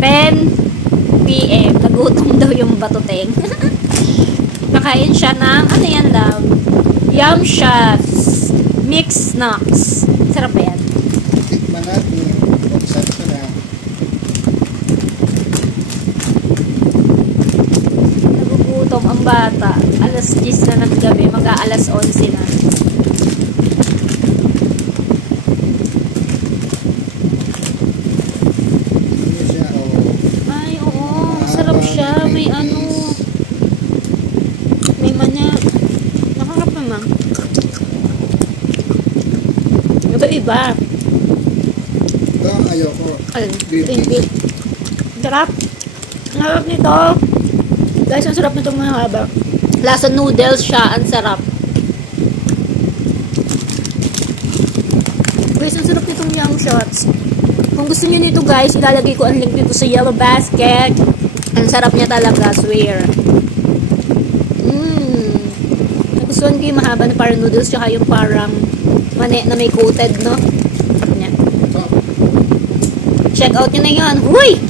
10 PM. Nagutom daw yung batuteng. Nakain siya ng, ano yan daw? Yum Shots. Mix Snacks. Sarap ba yan? Tikman natin. Buksan ko na. Nagugutom ang bata. Alas 10 na ng gabi. Mag-aalas 11 na. Ay, oo. Sarap siya. May ano. May manya. Nakarap naman. Ito iba. Ito, ayoko. Green beef. Sarap. Ang harap nito. Guys, ang sarap nitong mga haba. Lasa noodles siya. Ang sarap. Guys, ang sarap nitong Yum Shots. Kung gusto niyo nito guys, ilalagay ko ang link dito sa yellow basket. Ang sarap niya talaga, swear. Nagustuhan ko yung mahaba na parang noodles tsaka yung parang mani na may coated, no? Check out nyo na yun. Huy!